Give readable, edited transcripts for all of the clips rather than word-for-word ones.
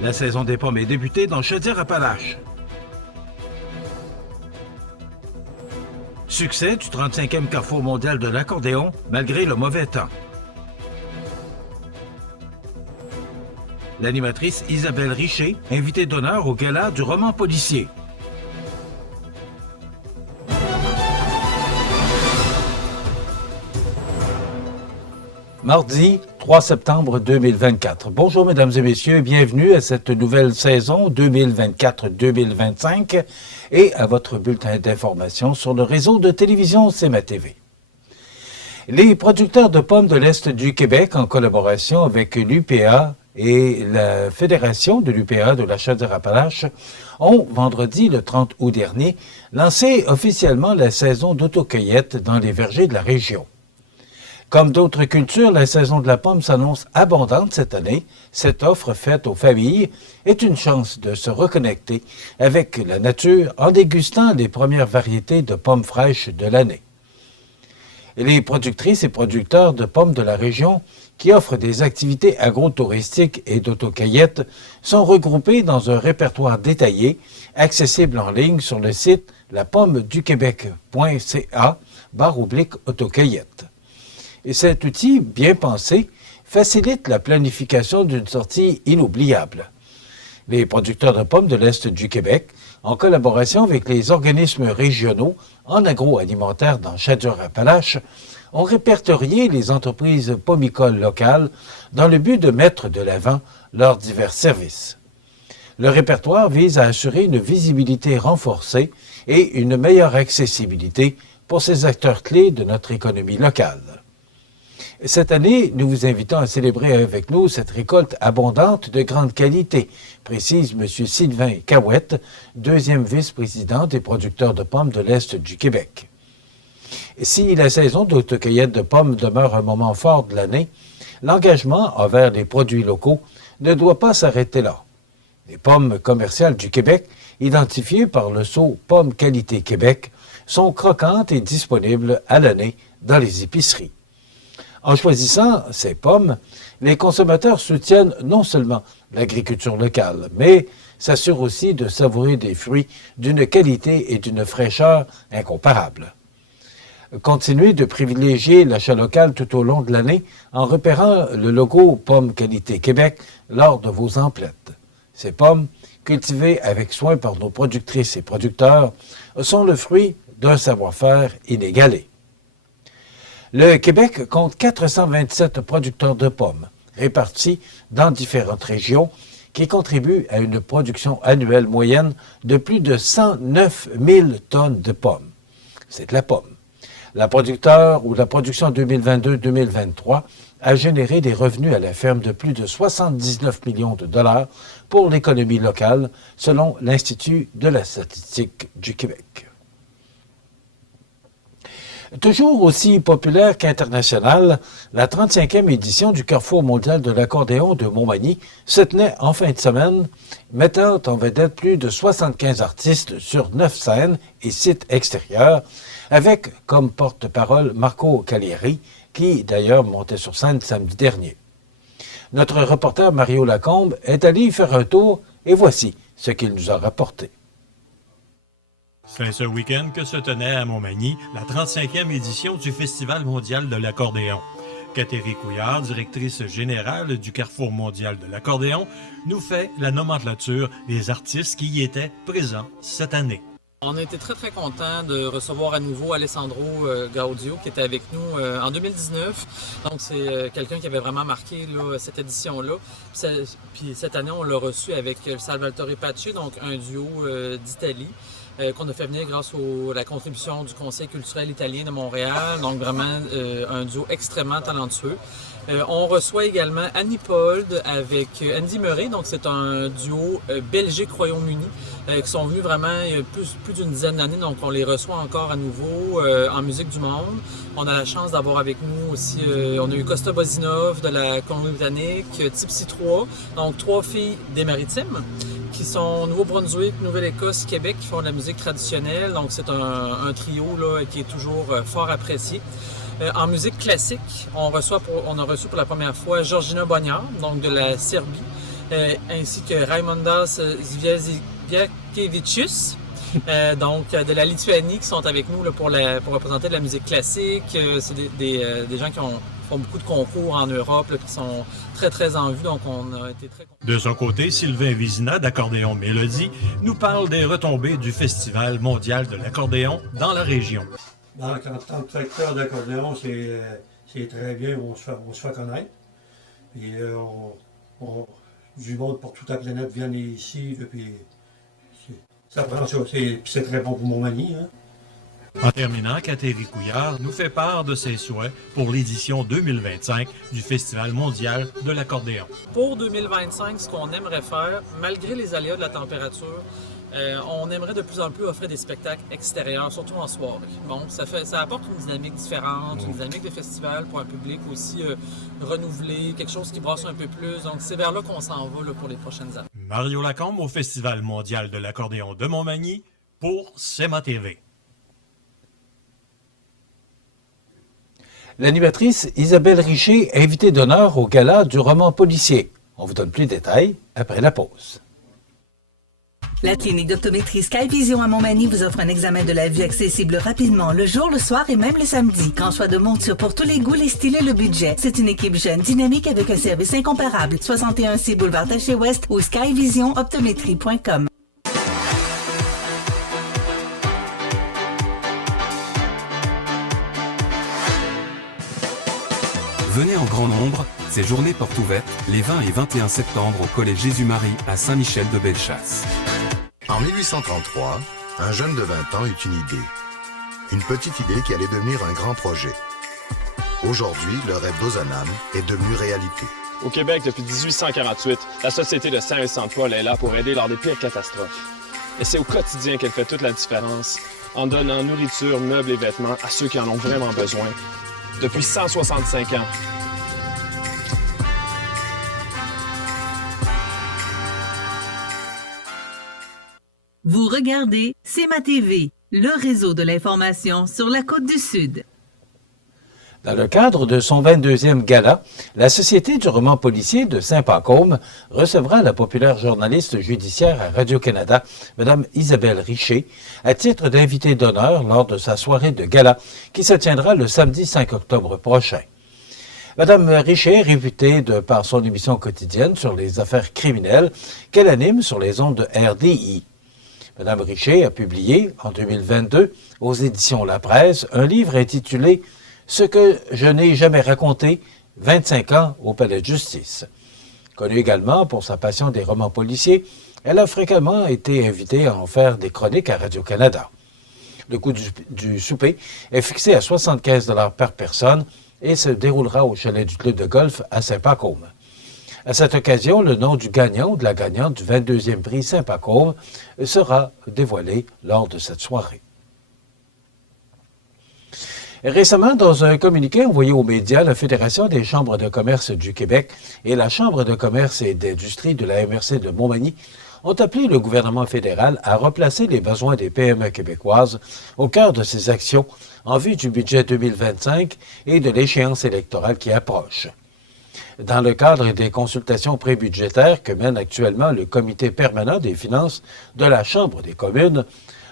La saison des pommes est débutée dans Chaudière-Appalaches. Succès du 35e Carrefour mondial de l'accordéon malgré le mauvais temps. L'animatrice Isabelle Richer, invitée d'honneur au gala du roman policier. Mardi 3 septembre 2024. Bonjour mesdames et messieurs, bienvenue à cette nouvelle saison 2024-2025 et à votre bulletin d'information sur le réseau de télévision CMA TV. Les producteurs de pommes de l'Est du Québec, en collaboration avec l'UPA et la Fédération de l'UPA de la Chaudière-Appalaches, ont, vendredi le 30 août dernier, lancé officiellement la saison d'autocueillette dans les vergers de la région. Comme d'autres cultures, la saison de la pomme s'annonce abondante cette année. Cette offre faite aux familles est une chance de se reconnecter avec la nature en dégustant les premières variétés de pommes fraîches de l'année. Les productrices et producteurs de pommes de la région qui offrent des activités agrotouristiques et d'autocueillette sont regroupés dans un répertoire détaillé, accessible en ligne sur le site lapommeduquebec.ca/autocueillette. Et cet outil, bien pensé, facilite la planification d'une sortie inoubliable. Les producteurs de pommes de l'Est du Québec, en collaboration avec les organismes régionaux en agroalimentaire dans Chaudière-Appalaches, ont répertorié les entreprises pommicoles locales dans le but de mettre de l'avant leurs divers services. Le répertoire vise à assurer une visibilité renforcée et une meilleure accessibilité pour ces acteurs clés de notre économie locale. Cette année, nous vous invitons à célébrer avec nous cette récolte abondante de grande qualité, précise M. Sylvain Cahouette, deuxième vice-président des producteurs de pommes de l'Est du Québec. Si la saison d'autocueillette de pommes demeure un moment fort de l'année, l'engagement envers les produits locaux ne doit pas s'arrêter là. Les pommes commerciales du Québec, identifiées par le sceau Pommes Qualité Québec, sont croquantes et disponibles à l'année dans les épiceries. En choisissant ces pommes, les consommateurs soutiennent non seulement l'agriculture locale, mais s'assurent aussi de savourer des fruits d'une qualité et d'une fraîcheur incomparables. Continuez de privilégier l'achat local tout au long de l'année en repérant le logo Pommes Qualité Québec lors de vos emplettes. Ces pommes, cultivées avec soin par nos productrices et producteurs, sont le fruit d'un savoir-faire inégalé. Le Québec compte 427 producteurs de pommes, répartis dans différentes régions, qui contribuent à une production annuelle moyenne de plus de 109 000 tonnes de pommes. C'est de la pomme. La production 2022-2023 a généré des revenus à la ferme de plus de 79 millions de dollars pour l'économie locale, selon l'Institut de la statistique du Québec. Toujours aussi populaire qu'internationale, la 35e édition du Carrefour mondial de l'accordéon de Montmagny se tenait en fin de semaine, mettant en vedette plus de 75 artistes sur 9 scènes et sites extérieurs, avec comme porte-parole Marco Calieri, qui d'ailleurs montait sur scène samedi dernier. Notre reporter Mario Lacombe est allé y faire un tour et voici ce qu'il nous a rapporté. C'est ce week-end que se tenait à Montmagny la 35e édition du Festival mondial de l'accordéon. Catherine Couillard, directrice générale du Carrefour mondial de l'accordéon, nous fait la nomenclature des artistes qui y étaient présents cette année. On a été très très contents de recevoir à nouveau Alessandro Gaudio qui était avec nous en 2019. Donc c'est quelqu'un qui avait vraiment marqué là, cette édition-là. Puis cette année on l'a reçu avec Salvatore Pacci, donc un duo d'Italie. Qu'on a fait venir grâce à la contribution du Conseil culturel italien de Montréal. Donc vraiment un duo extrêmement talentueux. On reçoit également Annie Pold avec Andy Murray. Donc c'est un duo Belgique-Royaume-Uni qui sont venus vraiment il y a plus d'une dizaine d'années. Donc on les reçoit encore à nouveau en musique du monde. On a la chance d'avoir avec nous aussi, on a eu Costa Bozinov de la Colombie-Britannique, Tipsy 3, donc 3 filles des Maritimes, qui sont Nouveau-Brunswick, Nouvelle-Écosse, Québec, qui font de la musique traditionnelle. Donc c'est un trio là, qui est toujours fort apprécié. En musique classique, on a reçu pour la première fois Georgina Bognard, donc de la Serbie, ainsi que Raimondas Zviakievicius, donc de la Lituanie, qui sont avec nous là, pour représenter de la musique classique. C'est des gens qui font beaucoup de concours en Europe, là, qui sont très, très en vue, donc on a été très contents. De son côté, Sylvain Vizina d'Accordéon Mélodie nous parle des retombées du Festival mondial de l'accordéon dans la région. Donc, en tant que directeur d'accordéon, c'est très bien, on se fait connaître. Puis du monde pour toute la planète viennent ici, puis ça prend ça, c'est très bon pour Montmagny. Hein? En terminant, Catherine Couillard nous fait part de ses souhaits pour l'édition 2025 du Festival mondial de l'accordéon. Pour 2025, ce qu'on aimerait faire, malgré les aléas de la température, on aimerait de plus en plus offrir des spectacles extérieurs, surtout en soirée. Bon, ça apporte une dynamique différente, une dynamique de festival pour un public aussi renouvelé, quelque chose qui brasse un peu plus. Donc, c'est vers là qu'on s'en va là, pour les prochaines années. Mario Lacombe au Festival mondial de l'accordéon de Montmagny pour CEMA TV. L'animatrice Isabelle Richer, invitée d'honneur au gala du roman policier. On vous donne plus de détails après la pause. La clinique d'optométrie Skyvision à Montmagny vous offre un examen de la vue accessible rapidement le jour, le soir et même le samedi. Grand choix de monture pour tous les goûts, les styles et le budget. C'est une équipe jeune, dynamique avec un service incomparable. 61C boulevard Taché-Ouest ou skyvisionoptométrie.com. Venez en grand nombre, ces journées portes ouvertes, les 20 et 21 septembre au Collège Jésus-Marie à Saint-Michel-de-Bellechasse. En 1833, un jeune de 20 ans eut une idée. Une petite idée qui allait devenir un grand projet. Aujourd'hui, le rêve d'Ozanam est devenu réalité. Au Québec, depuis 1848, la Société de Saint-Vincent-de-Paul est là pour aider lors des pires catastrophes. Et c'est au quotidien qu'elle fait toute la différence, en donnant nourriture, meubles et vêtements à ceux qui en ont vraiment besoin. Depuis 165 ans. Vous regardez CEMA TV, le réseau de l'information sur la Côte-du-Sud. Dans le cadre de son 22e gala, la Société du roman policier de Saint-Pacôme recevra la populaire journaliste judiciaire à Radio-Canada, Mme Isabelle Richer, à titre d'invitée d'honneur lors de sa soirée de gala qui se tiendra le samedi 5 octobre prochain. Mme Richer est réputée de par son émission quotidienne sur les affaires criminelles qu'elle anime sur les ondes de RDI. Mme Richer a publié, en 2022, aux éditions La Presse, un livre intitulé « Ce que je n'ai jamais raconté, 25 ans au Palais de justice ». Connue également pour sa passion des romans policiers, elle a fréquemment été invitée à en faire des chroniques à Radio-Canada. Le coût du souper est fixé à 75 $ par personne et se déroulera au chalet du club de golf à Saint-Pacôme. À cette occasion, le nom du gagnant ou de la gagnante du 22e prix Saint-Pacôme sera dévoilé lors de cette soirée. Récemment, dans un communiqué envoyé aux médias, la Fédération des chambres de commerce du Québec et la Chambre de commerce et d'industrie de la MRC de Montmagny ont appelé le gouvernement fédéral à replacer les besoins des PME québécoises au cœur de ses actions en vue du budget 2025 et de l'échéance électorale qui approche. Dans le cadre des consultations prébudgétaires que mène actuellement le Comité permanent des finances de la Chambre des communes,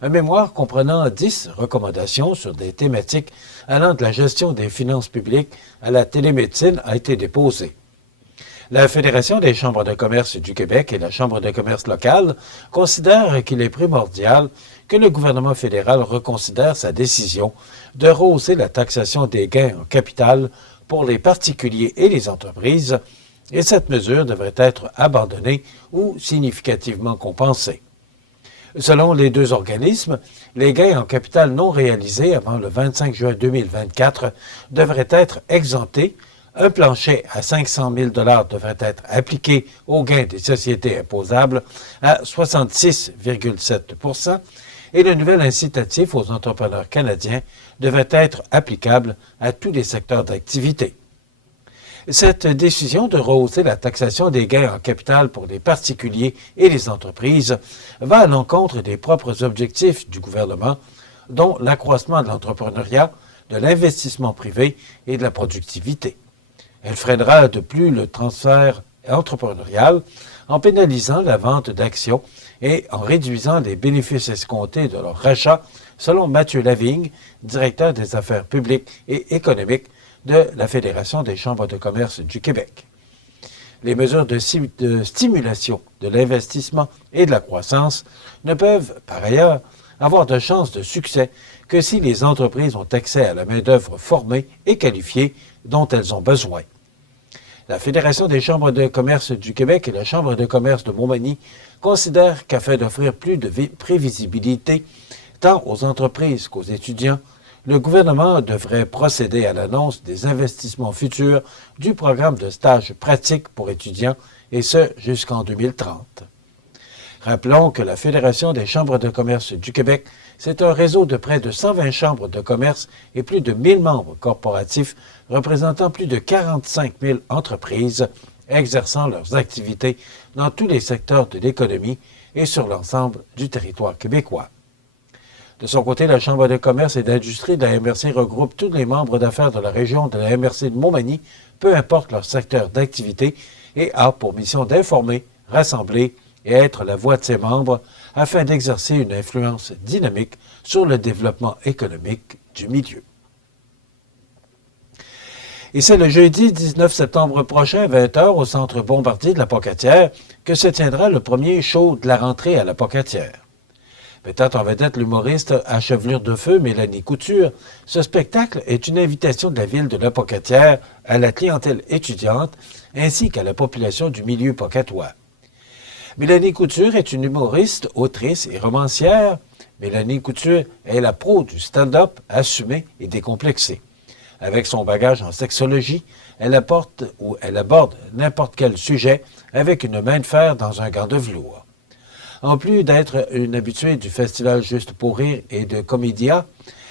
un mémoire comprenant 10 recommandations sur des thématiques allant de la gestion des finances publiques à la télémédecine a été déposé. La Fédération des chambres de commerce du Québec et la Chambre de commerce locale considèrent qu'il est primordial que le gouvernement fédéral reconsidère sa décision de rehausser la taxation des gains en capital pour les particuliers et les entreprises, et cette mesure devrait être abandonnée ou significativement compensée. Selon les deux organismes, les gains en capital non réalisés avant le 25 juin 2024 devraient être exemptés. Un plancher à 500 000 $ devrait être appliqué aux gains des sociétés imposables à 66,7 % et le nouvel incitatif aux entrepreneurs canadiens devrait être applicable à tous les secteurs d'activité. Cette décision de rehausser la taxation des gains en capital pour les particuliers et les entreprises va à l'encontre des propres objectifs du gouvernement, dont l'accroissement de l'entrepreneuriat, de l'investissement privé et de la productivité. Elle freinera de plus le transfert entrepreneurial en pénalisant la vente d'actions et en réduisant les bénéfices escomptés de leur rachat, selon Mathieu Lavigne, directeur des affaires publiques et économiques de la Fédération des chambres de commerce du Québec. Les mesures de stimulation de l'investissement et de la croissance ne peuvent, par ailleurs, avoir de chances de succès que si les entreprises ont accès à la main-d'œuvre formée et qualifiée dont elles ont besoin. La Fédération des chambres de commerce du Québec et la Chambre de commerce de Montmagny considèrent qu'afin d'offrir plus de prévisibilité tant aux entreprises qu'aux étudiants, le gouvernement devrait procéder à l'annonce des investissements futurs du programme de stage pratique pour étudiants, et ce jusqu'en 2030. Rappelons que la Fédération des chambres de commerce du Québec, c'est un réseau de près de 120 chambres de commerce et plus de 1000 membres corporatifs représentant plus de 45 000 entreprises exerçant leurs activités dans tous les secteurs de l'économie et sur l'ensemble du territoire québécois. De son côté, la Chambre de commerce et d'industrie de la MRC regroupe tous les membres d'affaires de la région de la MRC de Montmagny, peu importe leur secteur d'activité, et a pour mission d'informer, rassembler et être la voix de ses membres afin d'exercer une influence dynamique sur le développement économique du milieu. Et c'est le jeudi 19 septembre prochain, à 20h, au Centre Bombardier de la Pocatière, que se tiendra le premier show de la rentrée à la Pocatière. Mettant en vedette l'humoriste à chevelure de feu Mélanie Couture, ce spectacle est une invitation de la ville de la Pocatière à la clientèle étudiante ainsi qu'à la population du milieu pocatois. Mélanie Couture est une humoriste, autrice et romancière. Mélanie Couture est la pro du stand-up assumé et décomplexé. Avec son bagage en sexologie, elle aborde n'importe quel sujet avec une main de fer dans un gant de velours. En plus d'être une habituée du Festival Juste pour rire et de Comédia,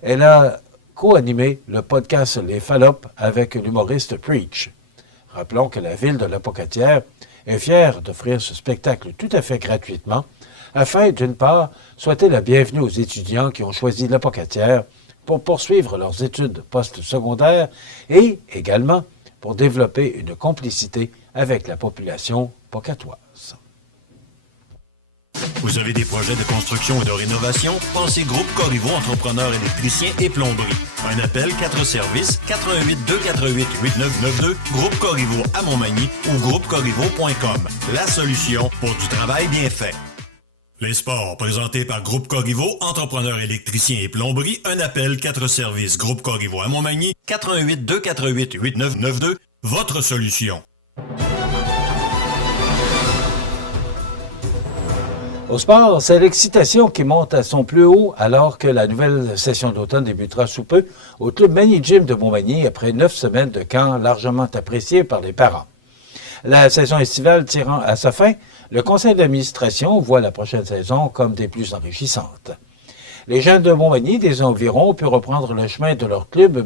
elle a co-animé le podcast Les Fallops avec l'humoriste Preach. Rappelons que la ville de la Pocatière est fière d'offrir ce spectacle tout à fait gratuitement, afin, d'une part, souhaiter la bienvenue aux étudiants qui ont choisi la Pocatière pour poursuivre leurs études postsecondaires et également pour développer une complicité avec la population pocatoise. Vous avez des projets de construction ou de rénovation? Pensez Groupe Corriveau, entrepreneur électricien et plomberie. Un appel, 4 services, 88 248 8992, Groupe Corriveau à Montmagny ou groupecorriveau.com. La solution pour du travail bien fait. Les sports, présentés par Groupe Corriveau, entrepreneur électricien et plomberie. Un appel, 4 services, Groupe Corriveau à Montmagny, 88 248 8992, votre solution. Au sport, c'est l'excitation qui monte à son plus haut alors que la nouvelle session d'automne débutera sous peu au Club Mani Gym de Montmagny après 9 semaines de camp largement appréciées par les parents. La saison estivale tirant à sa fin, le conseil d'administration voit la prochaine saison comme des plus enrichissantes. Les jeunes de Montmagny, des environs, ont pu reprendre le chemin de leur club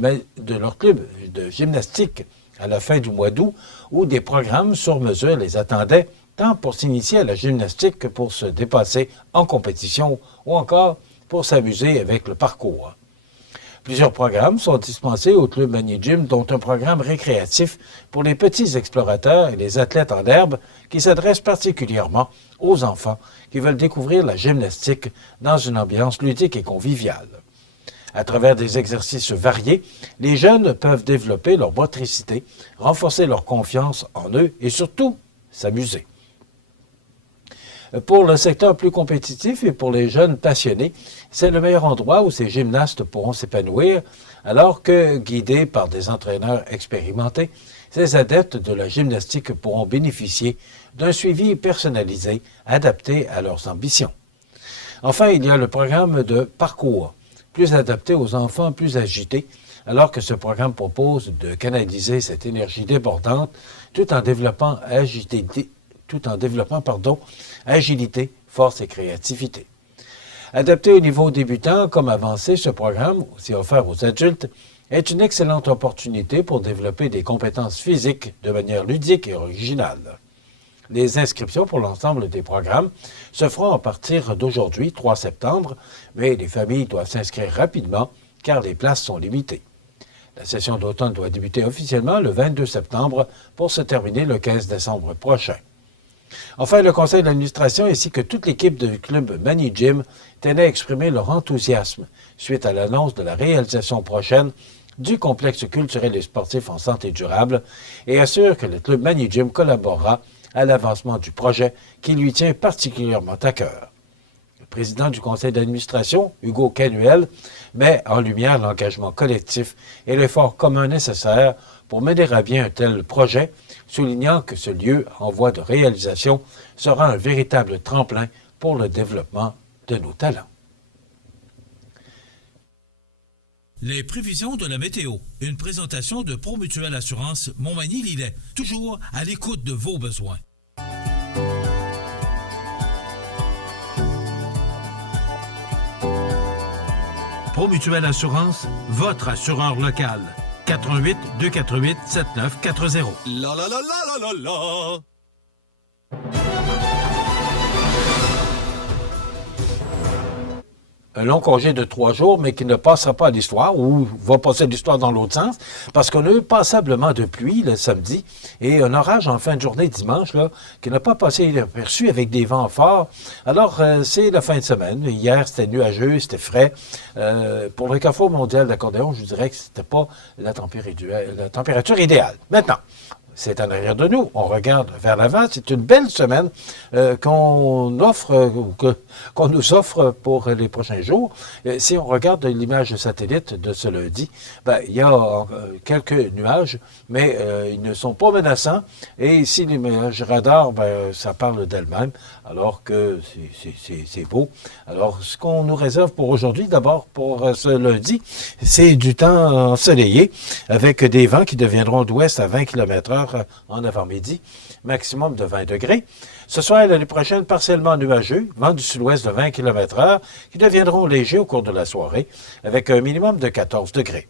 de gymnastique à la fin du mois d'août où des programmes sur mesure les attendaient tant pour s'initier à la gymnastique que pour se dépasser en compétition ou encore pour s'amuser avec le parcours. Plusieurs programmes sont dispensés au Club Mani Gym, dont un programme récréatif pour les petits explorateurs et les athlètes en herbe qui s'adresse particulièrement aux enfants qui veulent découvrir la gymnastique dans une ambiance ludique et conviviale. À travers des exercices variés, les jeunes peuvent développer leur motricité, renforcer leur confiance en eux et surtout s'amuser. Pour le secteur plus compétitif et pour les jeunes passionnés, c'est le meilleur endroit où ces gymnastes pourront s'épanouir, alors que, guidés par des entraîneurs expérimentés, ces adeptes de la gymnastique pourront bénéficier d'un suivi personnalisé, adapté à leurs ambitions. Enfin, il y a le programme de parcours, plus adapté aux enfants plus agités, alors que ce programme propose de canaliser cette énergie débordante tout en développant agilité, force et créativité. Adapté au niveau débutant comme avancé, ce programme, aussi offert aux adultes, est une excellente opportunité pour développer des compétences physiques de manière ludique et originale. Les inscriptions pour l'ensemble des programmes se feront à partir d'aujourd'hui, 3 septembre, mais les familles doivent s'inscrire rapidement car les places sont limitées. La session d'automne doit débuter officiellement le 22 septembre pour se terminer le 15 décembre prochain. Enfin, le conseil d'administration ainsi que toute l'équipe du club Mani Gym tenaient à exprimer leur enthousiasme suite à l'annonce de la réalisation prochaine du complexe culturel et sportif en santé durable et assure que le club Mani Gym collaborera à l'avancement du projet qui lui tient particulièrement à cœur. Le président du conseil d'administration, Hugo Canuel, met en lumière l'engagement collectif et l'effort commun nécessaire pour mener à bien un tel projet, soulignant que ce lieu en voie de réalisation sera un véritable tremplin pour le développement de nos talents. Les prévisions de la météo. Une présentation de Promutuelle Assurance Montmagny-Lillet. Toujours à l'écoute de vos besoins. Promutuelle Assurance, votre assureur local. 88 248 7940. La la la la la la la. Un long congé de 3 jours, mais qui ne passera pas à l'histoire, ou va passer à l'histoire dans l'autre sens, parce qu'on a eu passablement de pluie le samedi, et un orage en fin de journée dimanche, là, qui n'a pas passé inaperçu avec des vents forts. Alors, c'est la fin de semaine. Hier, c'était nuageux, c'était frais. Pour le Carrefour mondial d'accordéon, je dirais que c'était pas la température idéale. Maintenant, c'est en arrière de nous. On regarde vers l'avant. C'est une belle semaine qu'on nous offre pour les prochains jours. Si on regarde l'image de satellite de ce lundi, il y a quelques nuages, mais ils ne sont pas menaçants. Et si l'image radar, ça parle d'elle-même, alors que c'est beau. Alors, ce qu'on nous réserve pour aujourd'hui, d'abord pour ce lundi, c'est du temps ensoleillé, avec des vents qui deviendront d'ouest à 20 km/h en avant-midi, maximum de 20 degrés. Ce soir et l'année prochaine, partiellement nuageux, vent du sud-ouest de 20 km/h, qui deviendront légers au cours de la soirée, avec un minimum de 14 degrés.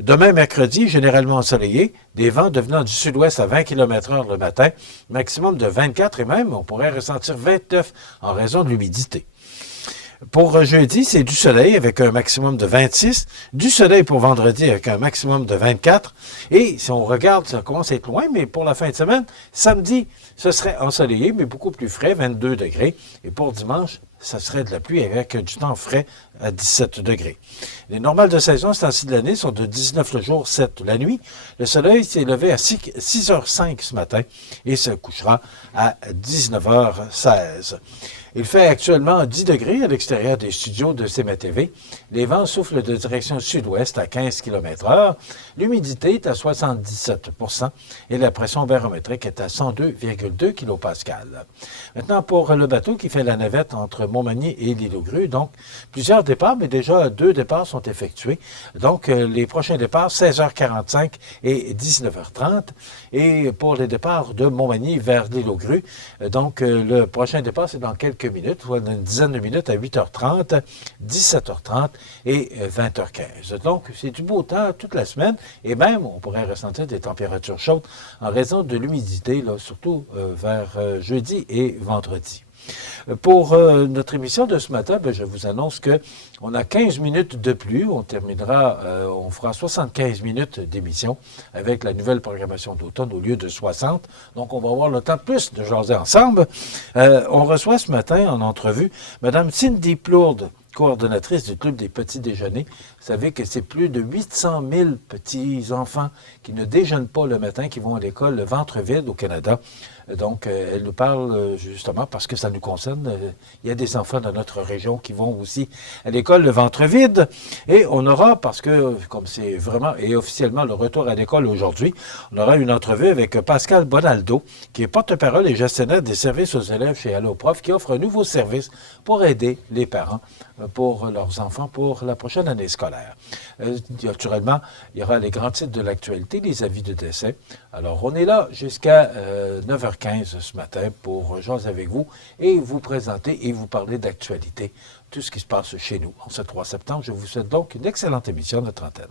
Demain, mercredi, généralement ensoleillé, des vents devenant du sud-ouest à 20 km/h le matin, maximum de 24 et même, on pourrait ressentir 29 en raison de l'humidité. Pour jeudi, c'est du soleil avec un maximum de 26. Du soleil pour vendredi avec un maximum de 24. Et si on regarde, ça commence à être loin, mais pour la fin de semaine, samedi, ce serait ensoleillé, mais beaucoup plus frais, 22 degrés. Et pour dimanche, ça serait de la pluie avec du temps frais à 17 degrés. Les normales de saison, ce temps-ci de l'année, sont de 19 le jour, 7 la nuit. Le soleil s'est levé à 6h05 ce matin et se couchera à 19h16. Il fait actuellement 10 degrés à l'extérieur des studios de CMA-TV. Les vents soufflent de direction sud-ouest à 15 km/h. L'humidité est à 77 % et la pression barométrique est à 102,2 kPa. Maintenant, pour le bateau qui fait la navette entre Montmagny et l'île aux Grues, donc plusieurs départs, mais déjà 2 départs sont effectués. Donc, les prochains départs, 16h45 et 19h30. Et pour les départs de Montmagny vers l'île aux Grues, donc le prochain départ, c'est dans quelques minutes, soit une dizaine de minutes à 8h30, 17h30 et 20h15. Donc, c'est du beau temps toute la semaine et même, on pourrait ressentir des températures chaudes en raison de l'humidité, là, surtout vers jeudi et vendredi. Pour notre émission de ce matin, je vous annonce qu'on a 15 minutes de plus. On terminera, on fera 75 minutes d'émission avec la nouvelle programmation d'automne au lieu de 60. Donc, on va avoir le temps plus de jaser ensemble. On reçoit ce matin en entrevue Mme Cindy Plourde, coordonnatrice du Club des petits déjeuners. Vous savez que c'est plus de 800 000 petits-enfants qui ne déjeunent pas le matin, qui vont à l'école le ventre vide au Canada. Donc, elle nous parle justement parce que ça nous concerne. Il y a des enfants dans notre région qui vont aussi à l'école le ventre vide. Et on aura, parce que comme c'est vraiment et officiellement le retour à l'école aujourd'hui, on aura une entrevue avec Pascal Bonaldo, qui est porte-parole et gestionnaire des services aux élèves chez Alloprof, qui offre un nouveau service pour aider les parents pour leurs enfants pour la prochaine année scolaire. Naturellement, il y aura les grands titres de l'actualité, les avis de décès. Alors, on est là jusqu'à 9h15 ce matin pour jaser avec vous et vous présenter et vous parler d'actualité, tout ce qui se passe chez nous en ce 3 septembre. Je vous souhaite donc une excellente émission de notre antenne.